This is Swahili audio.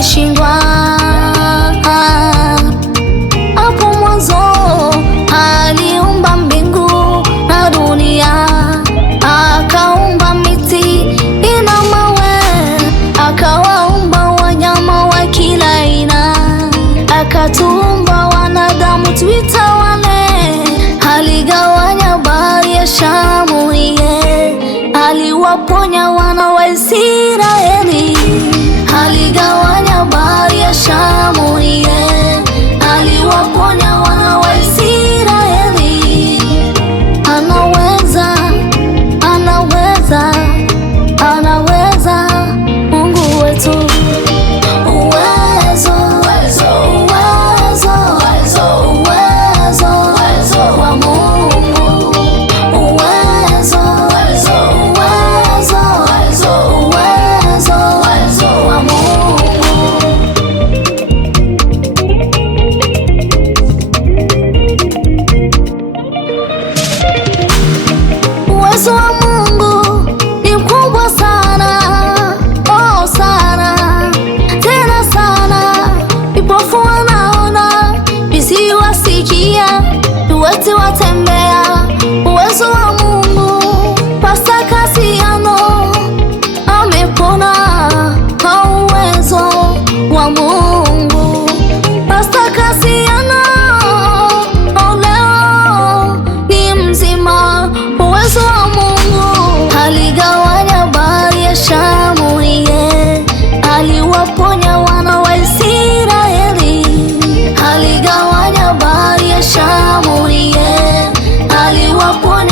wameshindwa. Hapo mwanzo aliumba mbingu na dunia, akaumba miti ina mawe, akawaumba wanyama wa kila aina, akatuumba wanadamu tuitawale. Aligawanya bahari ya Shamu, aliwaponya wana wa Israeli. Aligawanya bahari ya Shamu, aliwaponya wana wa Israeli. Anaweza, anaweza, anaweza Mungu wetu. Uwezo, uwezo, uwezo, uwezo, uwezo wa Mungu. Uwezo, uwezo, uwezo, uwezo, uwezo wa Mungu. Uwezo wa Mungu ni mkubwa sana, oh sana, tena sana. Vipofu wanaona, viziwi wasikia, viwete watembea. Uwezo wa Mungu. Pastor Kasiano amepona kwa uwezo wa Mungu. Pastor Kasiano leo ni mzima. Uwezo wa Mungu. Aligawanya bahari ya Shamu, aliwaponya wana wa Israeli. Aligawanya bahari ya Shamu, aliwaponya